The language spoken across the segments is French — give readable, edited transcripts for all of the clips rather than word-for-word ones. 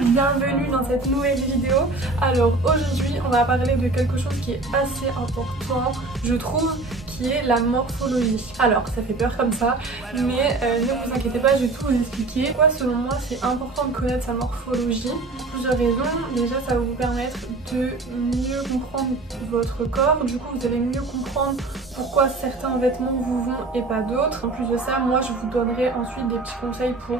Bienvenue dans cette nouvelle vidéo. Alors aujourd'hui on va parler de quelque chose qui est assez important, je trouve, qui est la morphologie. Alors ça fait peur comme ça, mais ne vous inquiétez pas, je vais tout vous expliquer. Pourquoi selon moi c'est important de connaître sa morphologie? Plusieurs raisons. Déjà ça va vous permettre de mieux comprendre votre corps, du coup vous allez mieux comprendre pourquoi certains vêtements vous vont et pas d'autres. En plus de ça, moi je vous donnerai ensuite des petits conseils pour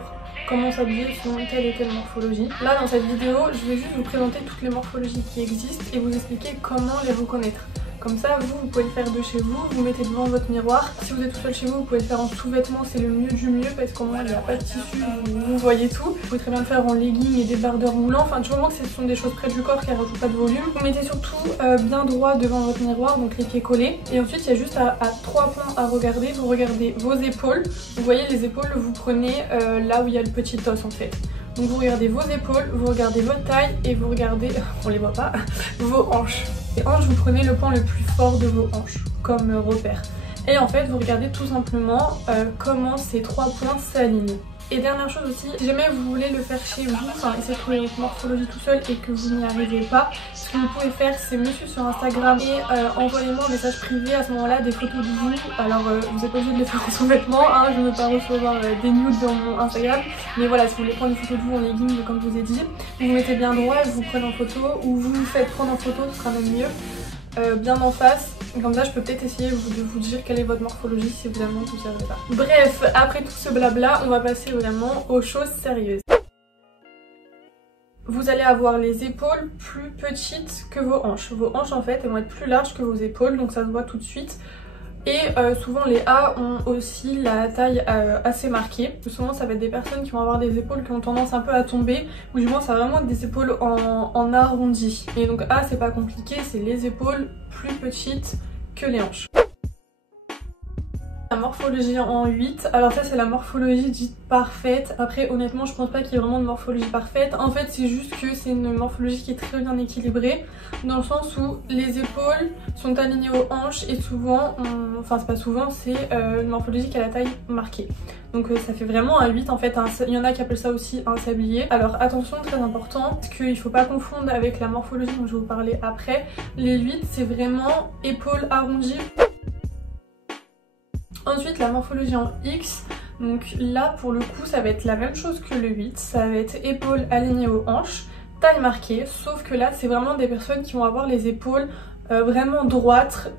comment s'habiller selon telle et telle morphologie. Là dans cette vidéo, je vais juste vous présenter toutes les morphologies qui existent et vous expliquer comment les reconnaître. Comme ça, vous pouvez le faire de chez vous, vous mettez devant votre miroir. Si vous êtes tout seul chez vous, vous pouvez le faire en sous-vêtements, c'est le mieux du mieux parce qu'au moins il n'y a pas de tissu, vous voyez tout. Vous pouvez très bien le faire en legging et débardeur moulant, enfin du moment que ce sont des choses près du corps qui ne rajoutent pas de volume. Vous mettez surtout bien droit devant votre miroir, donc les pieds collés. Et ensuite il y a juste à 3 points à regarder. Vous regardez vos épaules, vous voyez les épaules, vous prenez là où il y a le petit os en fait. Donc vous regardez vos épaules, vous regardez votre taille et vous regardez, on les voit pas, vos hanches. Les hanches, vous prenez le point le plus fort de vos hanches comme repère. Et en fait, vous regardez tout simplement comment ces 3 points s'alignent. Et dernière chose aussi, si jamais vous voulez le faire chez vous, enfin essayer de trouver votre morphologie tout seul et que vous n'y arrivez pas, ce que vous pouvez faire c'est me suivre sur Instagram et envoyez-moi un message privé à ce moment-là, des photos de vous. Alors vous n'êtes pas obligé de les faire en sous-vêtements, hein, je ne veux pas recevoir des nudes dans mon Instagram. Mais voilà, si vous voulez prendre une photo de vous en legging comme je vous ai dit, vous vous mettez bien droit et vous prenez en photo ou vous vous faites prendre en photo, ce sera même mieux, bien en face. Comme ça je peux peut-être essayer de vous dire quelle est votre morphologie si vraiment vous n'y arrivez pas. Bref, après tout ce blabla, on va passer vraiment aux choses sérieuses. Vous allez avoir les épaules plus petites que vos hanches. Vos hanches en fait elles vont être plus larges que vos épaules, donc ça se voit tout de suite. Et souvent les A ont aussi la taille assez marquée. Souvent ça va être des personnes qui vont avoir des épaules qui ont tendance un peu à tomber, ou du moins ça va vraiment être des épaules en arrondi. Et donc A c'est pas compliqué, c'est les épaules plus petites que les hanches. La morphologie en 8, alors ça c'est la morphologie dite parfaite. Après honnêtement je pense pas qu'il y ait vraiment de morphologie parfaite. En fait c'est juste que c'est une morphologie qui est très bien équilibrée, dans le sens où les épaules sont alignées aux hanches et souvent, enfin c'est pas souvent, c'est une morphologie qui a la taille marquée. Donc ça fait vraiment un 8 en fait, il y en a qui appellent ça aussi un sablier. Alors attention, très important, parce qu'il faut pas confondre avec la morphologie dont je vais vous parler après. Les 8 c'est vraiment épaules arrondies. Ensuite la morphologie en X, donc là pour le coup ça va être la même chose que le 8, ça va être épaules alignées aux hanches, taille marquée, sauf que là c'est vraiment des personnes qui vont avoir les épaules vraiment droites,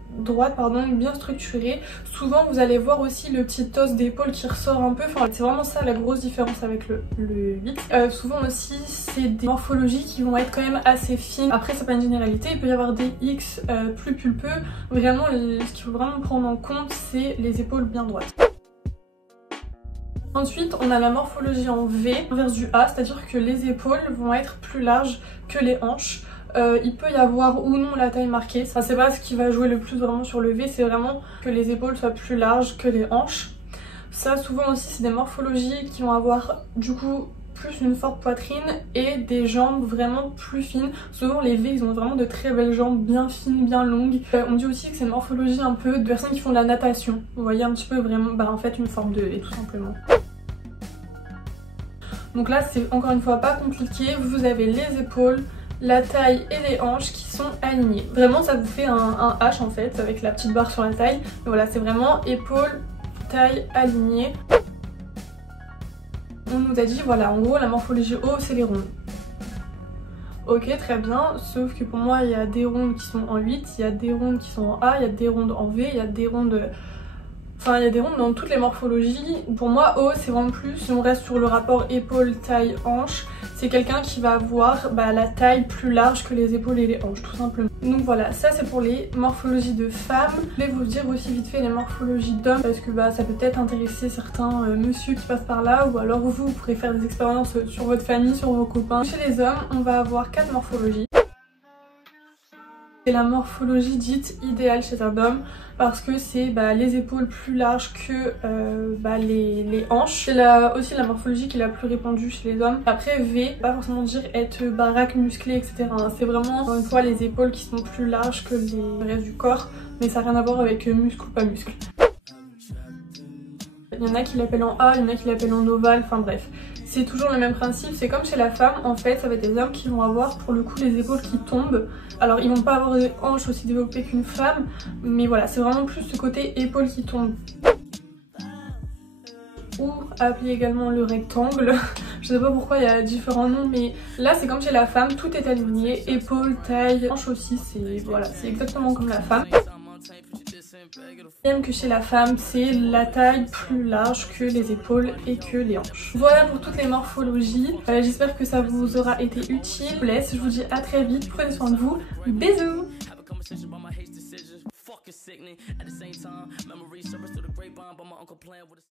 bien structurées. Souvent vous allez voir aussi le petit os d'épaule qui ressort un peu, enfin c'est vraiment ça la grosse différence avec le 8. Souvent aussi c'est des morphologies qui vont être quand même assez fines. Après c'est pas une généralité, il peut y avoir des X plus pulpeux. Vraiment ce qu'il faut vraiment prendre en compte c'est les épaules bien droites. Ensuite on a la morphologie en V, inverse du A, c'est à dire que les épaules vont être plus larges que les hanches. Il peut y avoir ou non la taille marquée, ça c'est pas ce qui va jouer le plus vraiment sur le V, c'est vraiment que les épaules soient plus larges que les hanches. Ça souvent aussi c'est des morphologies qui vont avoir du coup plus une forte poitrine et des jambes vraiment plus fines. Souvent les V ils ont vraiment de très belles jambes bien fines, bien longues. On dit aussi que c'est une morphologie un peu de personnes qui font de la natation. Vous voyez un petit peu vraiment en fait une forme de V tout simplement. Donc là c'est encore une fois pas compliqué, vous avez les épaules, la taille et les hanches qui sont alignées. Vraiment ça vous fait un H en fait avec la petite barre sur la taille. Mais voilà c'est vraiment épaules, taille alignée. On nous a dit voilà en gros la morphologie O c'est les rondes. Ok très bien, sauf que pour moi il y a des rondes qui sont en 8, il y a des rondes qui sont en A, il y a des rondes en V, il y a des rondes... Enfin il y a des rondes dans toutes les morphologies. Pour moi O c'est vraiment plus, si on reste sur le rapport épaule, taille, hanche, c'est quelqu'un qui va avoir la taille plus large que les épaules et les hanches tout simplement. Donc voilà, ça c'est pour les morphologies de femmes. Je vais vous dire aussi vite fait les morphologies d'hommes parce que ça peut peut-être intéresser certains messieurs qui passent par là, ou alors vous pourrez faire des expériences sur votre famille, sur vos copains. Chez les hommes on va avoir 4 morphologies. C'est la morphologie dite idéale chez un homme parce que c'est les épaules plus larges que les hanches. C'est aussi la morphologie qui est la plus répandue chez les hommes. Après V, pas forcément dire être baraque, musclé, etc. C'est vraiment encore une fois les épaules qui sont plus larges que le reste du corps, mais ça n'a rien à voir avec muscle ou pas muscle. Il y en a qui l'appellent en A, il y en a qui l'appellent en ovale, enfin bref. C'est toujours le même principe, c'est comme chez la femme, en fait ça va être des hommes qui vont avoir pour le coup les épaules qui tombent. Alors ils vont pas avoir des hanches aussi développées qu'une femme, mais voilà, c'est vraiment plus ce côté épaules qui tombent. Ou appelé également le rectangle. Je sais pas pourquoi il y a différents noms, mais là c'est comme chez la femme, tout est aligné, épaules, taille, hanches aussi, c'est voilà, c'est exactement comme la femme. Même que chez la femme, c'est la taille plus large que les épaules et que les hanches. Voilà pour toutes les morphologies. J'espère que ça vous aura été utile. Je vous laisse, je vous dis à très vite, prenez soin de vous, bisous.